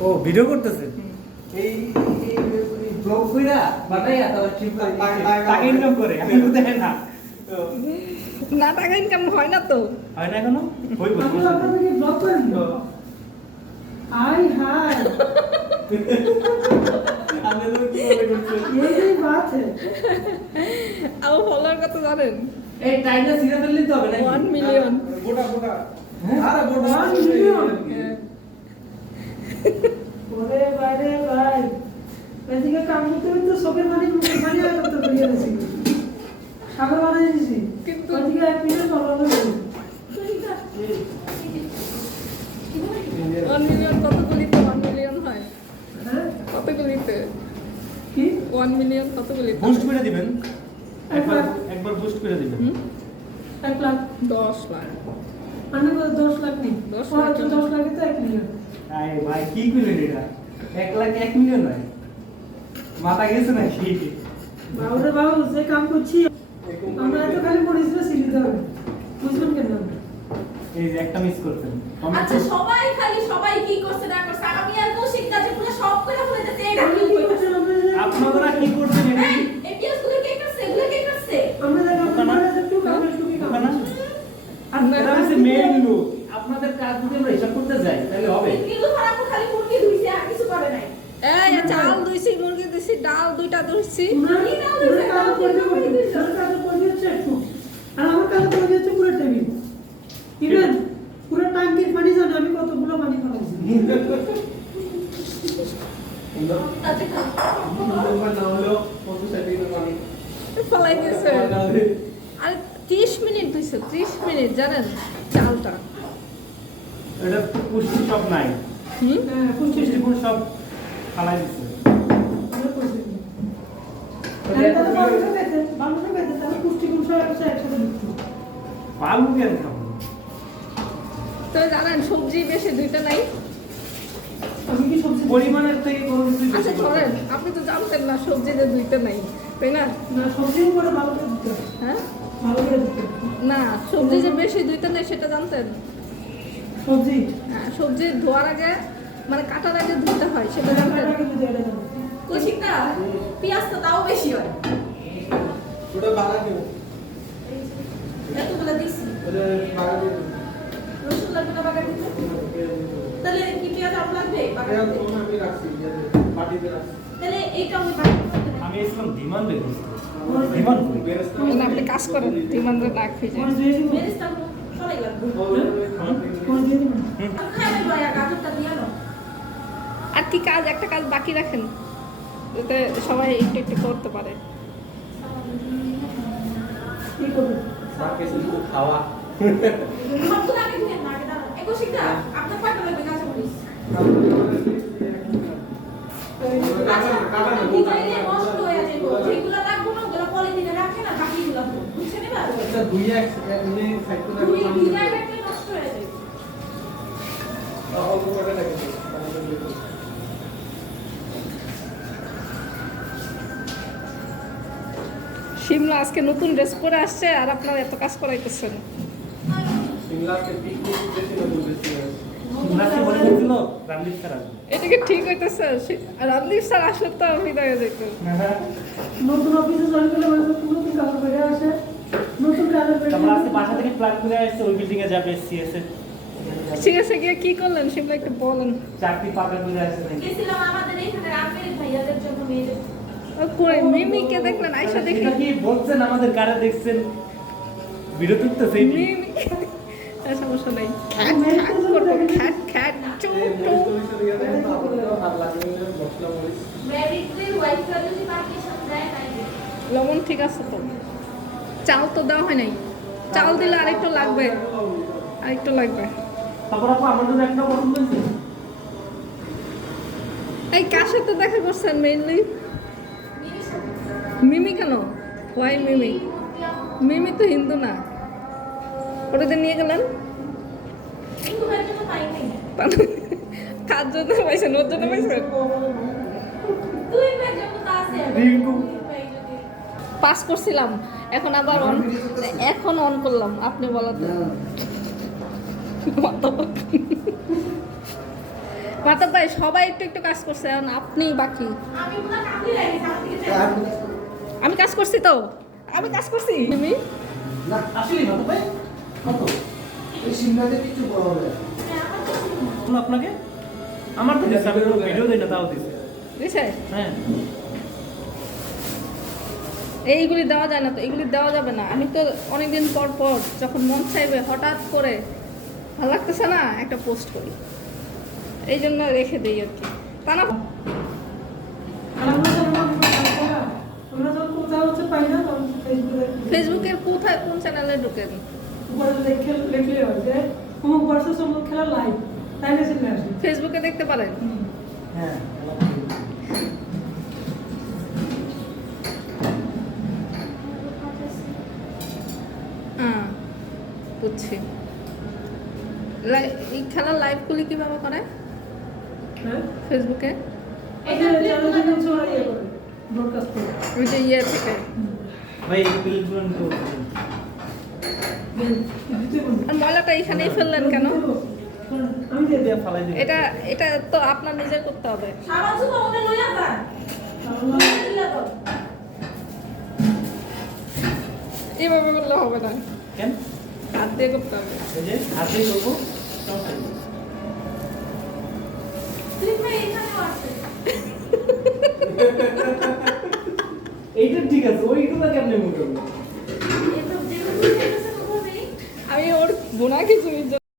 ও video করতেছে এই blog কইরা বানাইয়া তারপর ঠিক করে টাকা ইনকাম করে আমি তো দেখে না না টাকা ইনকাম হয় না তো হয় না এখনো হইব আপনি আপনাদের ব্লগ করেন হাই হাই আমি তো কি বলে করছি এই বাত है আর ফলোয়ার কত জানেন এই টাইমটা সিরা ফেললি তো হবে না 1 মিলিয়ন গোটা গোটা আরে বড় 1 মিলিয়ন ওরে বাইরে ভাই এদিকে কাম করতে করতে সবের মানে আর করতে পারি না সাগর বানাই দিছি কিন্তু ওদিকে 1 মিলিয়ন ডলার লাগে 1 মিলিয়ন কত গুলিতে 1 মিলিয়ন হয় হ্যাঁ কত গুলিতে কি 1 মিলিয়ন কত গুলিতে বুস্ট করে দিবেন একবার বুস্ট করে দিবেন 1 লাখ 10 লাখ মানে 10 লাখ নেই 10 লাখ 10 লাখে তো 1 মিলিয়ন আই ভাই কি কইলেন এটা 1 লাখ 1 মিলিয়ন নয় মাথা গেছে নাকি বাবুরে বাবু যে কাম করছি আমরা এত খালি পরিশ্রম শিখতে হবে বুঝবেন কেন এই যে একটা মিস করতেন আচ্ছা সবাই খালি সবাই কি করছে না করছে আমি আর কৌশিক কাজে পুরো সব করে বলেছে এই আমি কি করছেন আপনারা কি করছেন এটা কি এই পিয়াজগুলো কে করছে এগুলো কে করছে আমরা দেখা ওখানে? একটু কি কাম ওখানে? এটা হচ্ছে মেইন লুক আপনাদের কাজ যদি আমরা হিসাব করতে যাই তাহলে হবে কিন্তু খারাপ খালি মুরগি ধুইছে আর কিছু করে নাই এই চাল দুইছি মুরগি দিছি ডাল দুইটা ধরছি উনার কাজ করবে উনার কাজ করবে হচ্ছে একটু আর আমার কাজ করবে হচ্ছে পুরো টেবিল ইভেন পুরো ট্যাঙ্কির পানি জানো আমি কতগুলো পানি ফেলাইছি তাতে না হলো 25 দিন মানে ফলাই দিয়েছে আর 30 মিনিট দিছে 30 মিনিট জানেন চালটা এটা পুষ্টি সব নাই হুম হ্যাঁ পুষ্টিগুণ সব ফালাই দিচ্ছে তাহলে পুষ্টিগুণ সব একসাথে দিচ্ছি পালু কেন খাবো তো জানেন সবজি বেশি দুইটা নাই আমি কি সবজি পরিমাণের থেকে কোনো কিছু আচ্ছা ধরেন আপনি তো জানতেন না সবজি যে দুইটা নাই তাই না না সবজির উপরে ভালো করে দিতে হবে। হ্যাঁ ভালো করে দিতে হবে। না সবজি যে বেশি দুইটা নেই সেটা জানতেন সবজি হ্যাঁ সবজি ধোয়ার আগে মানে কাটার আগে ধুতে হয় সেটা জানতেন টাকা কিন্তু দেওয়া যাবে না। কৌশিকটা পেঁয়াজ তো তাও বেশি হয় ওটা বাড়া দিও এতগুলো দিছি ওটা বাড়া দিও রসুন লাগবে না বাগার দিতে তাহলে কি পেঁয়াজ আপ লাগবে বাগার এটা দিতে? তো আমি রাখছি পাটিতে রাখছি তাহলে এইটা আমি বাগার দিতে আমি এসলাম ডিমান্ড বের ডিমান্ড করি মানে আপনি কাজ করেন ডিমান্ডে না খুঁজে আমার দিয়ে দিবো বেরেস্তা চলে লাগবে আমার দিয়ে দিবো আমি খাই না বয়া গাজরটা দিয়ে নাও আর কি কাজ একটা কাজ বাকি রাখেন যাতে সবাই একটু একটু করতে পারে কি করবে মাকে শুধু খাওয়া সবগুলো আগে দিয়ে না আগে দাঁড়ান এই কৌশিকটা আপনার পাটা লাগবে কাঁচা মরিচ আচ্ছা ভিতরে নষ্ট হয়ে যাবে যেগুলো রাখবো না ওগুলো পলিথিনে রাখে না বাকিগুলো বুঝছেন এবার এটা দুই এক এমনি সাইড করে দুই ভিজা রাখলে নষ্ট হয়ে যাবে অল্প করে রাখি শিমলা আজকে নতুন ড্রেস পরে আসছে আর আপনারা এত কাজ করাইতেছেন সিমলাতে পিকনিক বেশি না বলতেছি নাকি বলে দিছিল রামদীপ স্যার আসবে এটা কি ঠিক হইতেছে রাজদীপ স্যার আসলে তো হৃদয়ে যেত নতুন অফিসে জয়েন করলে মানুষ নতুন কাজ বেড়ে আসে নতুন কাজের বেড়ে আমরা আজকে বাসা থেকে প্ল্যান করে আসছে ওই বিল্ডিং এ যাবে সিএস এ ঠিক আছে গিয়ে কি করলেন শিমলা একটু বলেন চাকরি পাবে বলে আসছে নাকি গেছিলাম আমাদের এখানে রামের ভাইয়াদের জন্য মেয়েদের ও কই মিমিকে দেখলেন আয়শা দেখি এটা কি বলছেন আমাদের কারে দেখছেন ভিডিও তুলতেছে এই মিমিকে সমস্যা নাই খ্যাট খ্যাট করবো খ্যাট খ্যাট চুপ চুপ ম্যারিডদের ওয়াইফরা যদি বাকির সাথে দেয় তাই লবণ ঠিক আছে তো চাল তো দেওয়া হয় নাই চাল দিলে আরেকটু লাগবে আরেকটু লাগবে তারপর আপু আমার জন্য একটা পছন্দ হয়েছে এই কার সাথে দেখা করছেন মেইনলি মিনির সাথে মিমি কেন হোয়াই মিমি মিমি তো হিন্দু না ওটাতে নিয়ে গেলেন কিন্তু এর জন্য পাই নাই কার জন্য পাইছেন ওর জন্য পাইছেন দুই ভাইয়ের জন্য তো আছে রিঙ্কু। দুই ভাই যদি পাস করছিলাম এখন আবার অন এখন অন করলাম আপনি বলাতে মাতা ভাই সবাই একটু একটু কাজ করছে এখন আপনি বাকি। আমি পুরো কামড়ি লাগিয়েছি আমার দিকে চেয়ে। আমি কাজ করছি তো, আমি কাজ করছি তুমি না আসলেই মাতা ভাই কত এই সিমটাতে কিছু বড় হবে না। হ্যাঁ, আমার তো ছিল। বলো আপনাকে আমার তো দিচ্ছে আমি ভিডিও দিই না তাও দিচ্ছে বুঝছে? হ্যাঁ এইগুলি দেওয়া যায় না তো, এইগুলি দেওয়া যাবে না। আমি তো অনেকদিন পর পর যখন মন চাইবে হঠাৎ করে ভালো লাগতেছে না একটা পোস্ট করি, এই জন্য রেখে দিই আর কি। তা না আর আমরা যখন কোথাও হচ্ছে পাই না তখন ফেসবুকে ফেসবুকের কোথায় কোন চ্যানেলে ঢুকেন? উপরে লিখলে হয় যে অমুক ভার্সেস অমুক খেলা লাইভ, তাইলে চলে আসে। ফেসবুকে দেখতে পারেন। হ্যাঁ হ্যাঁ বুঝছি। এই খেলার লাইভগুলি কিভাবে করে হ্যাঁ ফেসবুকে? এই যে চ্যানেল থেকে হচ্ছে ওরা ইয়ে করে ব্রডকাস্ট করে ওই যে ইয়ে থেকে। ভাই প্লিজ তো দিতে বলবো। আর ময়লাটা এখানেই ফেললেন কেন? আমি দিয়ে দিয়ে ফালাই দিই এটা এটা তো আপনার নিজের করতে হবে। সাবান সুতো ওদের লইয়া যান। দিলাম। লইয়া দাও। এইভাবে করলে হবে না, কেন হাত দিয়ে করতে হবে। এই যে হাতেই করবো সমস্যা নেই। তুই ভাই এখানেও আছে। এইটা ঠিক আছে ওইগুলো কেমনে মুখ করবো এসব যেগুলো তুই দেখেছিস ওভাবেই। আমি ওর বোনা খিচুড়ির জন্য